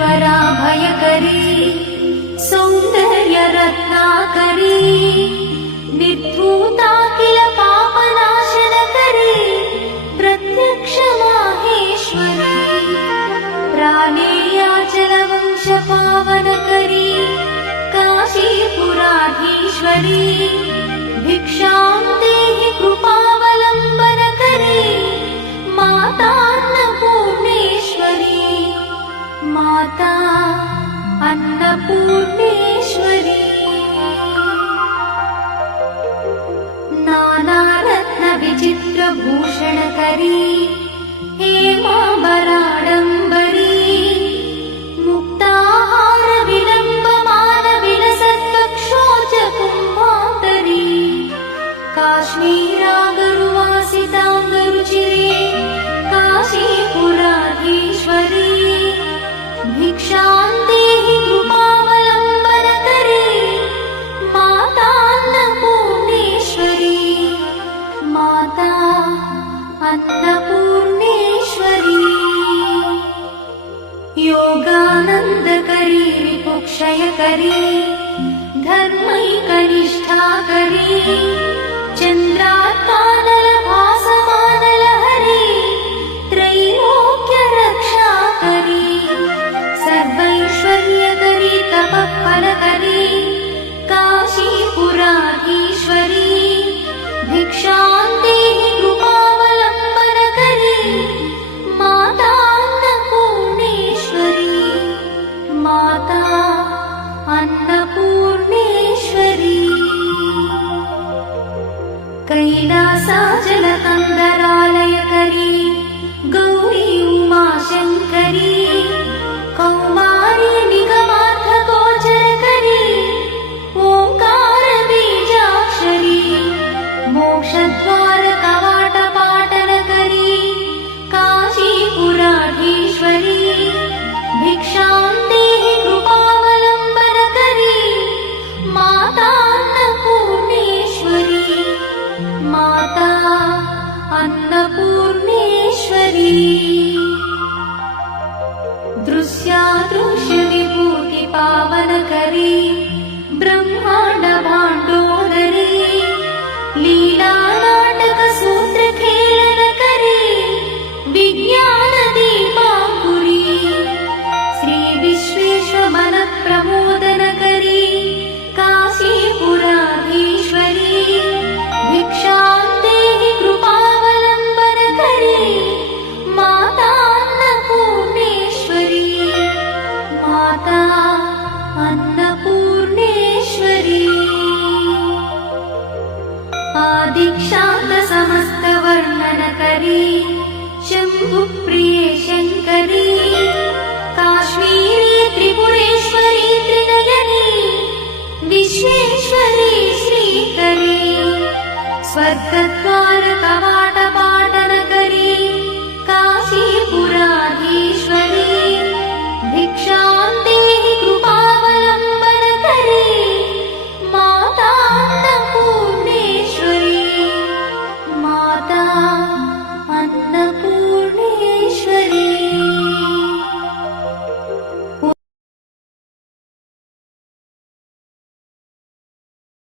वराभयकरी सौन्दर्यरत्नाकरी निर्धूता किल पापनाशनकरी प्रत्यक्ष माहेश्वरी प्राणेयाचलवंशपावनकरी काशीपुराधीश्वरी भिक्षां देहि कृपावलम्बनकरी मातान्नपूर्णेश्वरी माता अन्नपूर्णेश्वरी नानारत्नविचित्रभूषणकरी हेमाम्बराडम्बरी मुक्ताहारविलम्बमानविलसत्कक्षोजकुम्भान्तरी काश्मीरागरुवासिताङ्गरुचिरे काशीपुराधीश्वरी भिक्षां देहि कृपावलम्बनकरी मातान्नपूर्णेश्वरी माता अन्नपूर्णेश्वरी योगानन्दकरी विपुक्षयकरी धर्मैकनिष्ठाकरी चन्द्रात्मानलभासमानलहरी त्रैलोक्यरक्षाकरी सर्वैश्वर्यकरी तपःफलकरी काशीपुराधीश्वरी भिक्षां देहि कृपावलम्बनकरी मातान्नपूर्णेश्वरी माता अन्नपूर्णेश्वरी कैलासाचलकन्दरालयकरी गौरी उमाशङ्करी कौमारी निगमार्थगोचरकरी ओङ्कारबीजाक्षरी मोक्षद्वारकवाटपाटनकरी काशीपुराधीश्वरी भिक्षां देहि कृपावलम्बनकरी मातान्नपूर्णेश्वरी माता अन्नपूर्णेश्वरी दृश्यादृश्यविभूतिपावनकरी ब्रह्माण्डभाण्डोदरी लीलानाटकसूत्रखेलनकरी विज्ञानदीपाङ्कुरी श्रीविश्वेश्वरमनप्रमोदनकरी काशीपुराधीश्वरी भिक्षां देहि कृपावलम्बनकरी मातान्नपूर्णेश्वरी माता अन्नपूर्णेश्वरी आदिक्षान्तसमस्तवर्णनकरी शम्भुप्रिये शङ्करी काश्मीरी त्रिपुरेश्वरी त्रिनयनी विश्वेश्वरी श्रीकरी स्वर्गद्वारकवाटपाटनकरी